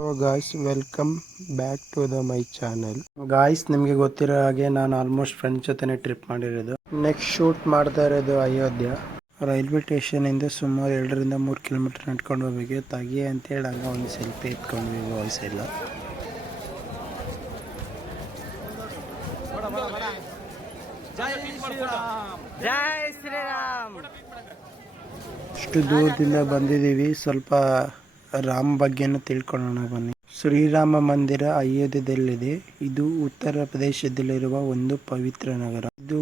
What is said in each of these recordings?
Guys welcome back to the my channel. Guys ನಿಮಗೆ ಗೊತ್ತಿರೋ ಹಾಗೆ ನಾನು ಆಲ್ಮೋಸ್ಟ್ ಫ್ರೆಂಡ್ಸ್ ಜೊತೆನೆ ಟ್ರಿಪ್ ಮಾಡಿರೋದು. ನೆಕ್ಸ್ಟ್ ಶೂಟ್ ಮಾಡ್ತಾ ಇರೋದು ಅಯೋಧ್ಯ ರೈಲ್ವೆ ಸ್ಟೇಷನ್ ಇಂದ ಸುಮಾರು 2 ರಿಂದ 3 ಕಿಲೋಮೀಟರ್ ನಡ್ಕೊಂಡು ಹೋಗ್ಬೇಕು. ತಗಿ ಅಂತೇಳಿ ಹಂಗ ಒಂದು ಸೆಲ್ಫಿ ಎತ್ಕೊಂಡ್ವಿ. ವಾಯ್ಸ್ ಇಲ್ಲ. ಜೈ ಶ್ರೀರಾಮ್. ಅಷ್ಟು ದೂರದಿಂದ ಬಂದಿದ್ದೀವಿ. ಸ್ವಲ್ಪ ರಾಮ್ ಬಗ್ಗೆನೂ ತಿಳ್ಕೊಳ್ಳೋಣ ಬನ್ನಿ. ಶ್ರೀರಾಮ ಮಂದಿರ ಅಯೋಧ್ಯದಲ್ಲಿದೆ. ಇದು ಉತ್ತರ ಪ್ರದೇಶದಲ್ಲಿರುವ ಒಂದು ಪವಿತ್ರ ನಗರ. ಇದು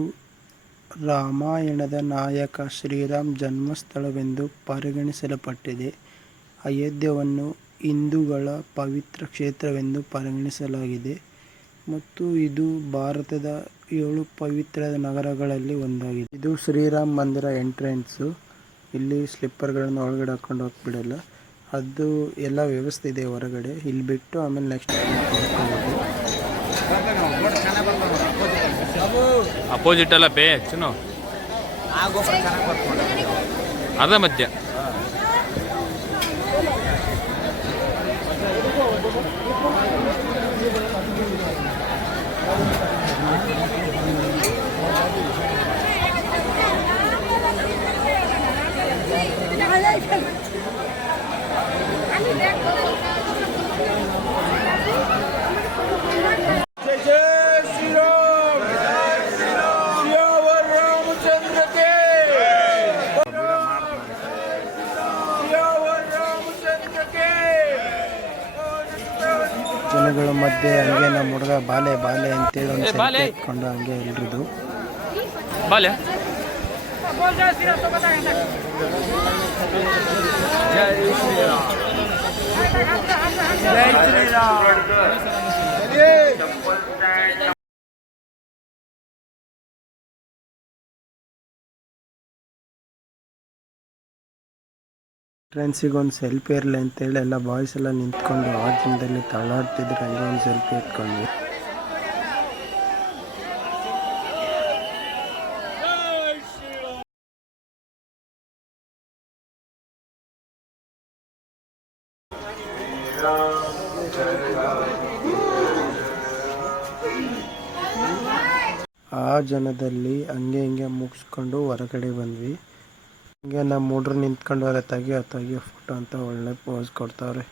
ರಾಮಾಯಣದ ನಾಯಕ ಶ್ರೀರಾಮ್ ಜನ್ಮಸ್ಥಳವೆಂದು ಪರಿಗಣಿಸಲ್ಪಟ್ಟಿದೆ. ಅಯೋಧ್ಯವನ್ನು ಹಿಂದೂಗಳ ಪವಿತ್ರ ಕ್ಷೇತ್ರವೆಂದು ಪರಿಗಣಿಸಲಾಗಿದೆ ಮತ್ತು ಇದು ಭಾರತದ 7 ಪವಿತ್ರ ನಗರಗಳಲ್ಲಿ ಒಂದಾಗಿದೆ. ಇದು ಶ್ರೀರಾಮ್ ಮಂದಿರ ಎಂಟ್ರೆನ್ಸು. ಇಲ್ಲಿ ಸ್ಲಿಪ್ಪರ್ಗಳನ್ನು ಒಳಗಡೆ ಹಾಕೊಂಡು ಹೋಗ್ಬಿಡಲ್ಲ. ಅದು ಎಲ್ಲ ವ್ಯವಸ್ಥೆ ಇದೆ ಹೊರಗಡೆ. ಇಲ್ಲಿ ಬಿಟ್ಟು ಆಮೇಲೆ ನೆಕ್ಸ್ಟ್ ಅಪೋಸಿಟ್ ಅಲ್ಲ ಪೇ ಚುನು ಅದ ಮಧ್ಯ ಜನಗಳ ಮಧ್ಯೆ ಹಂಗೆ ನಮ್ಮ ಹುಡುಗ ಬಾಲೆ ಬಾಲೆ ಅಂತೇಳಿ ಒಂದು ಸೆಲ್ಫಿ ಎತ್ಕೊಂಡು ಹಂಗೆ ಎಲ್ರಿದು ಬಾಲ್ಯ ಫ್ರೆಂಡ್ಸಿಗೆ ಒಂದು ಸೆಲ್ಫಿ ಇರಲಿ ಅಂತೇಳಿ ಎಲ್ಲ ಬಾಯ್ಸ್ ಎಲ್ಲ ನಿಂತ್ಕೊಂಡು ಆ ಜನದಲ್ಲಿ ತಳ್ಳಾಡ್ತಿದ್ರು. ಹಂಗೆ ಒಂದು ಸೆಲ್ಫಿ ಎತ್ಕೊಂಡ್ವಿ. ಆ ಜನದಲ್ಲಿ ಹಂಗೆ ಹಿಂಗೆ ಮುಗಿಸ್ಕೊಂಡು ಹೊರಗಡೆ ಬಂದ್ವಿ. ಹಂಗೆ ನಮ್ಮ ಹುಡ್ರು ನಿಂತ್ಕೊಂಡು ತೆಗಿಯೋ ಫೋಟೋ ಅಂತ ಒಳ್ಳೆ ಪೋಸ್ ಕೊಡ್ತಾವ್ರೆ.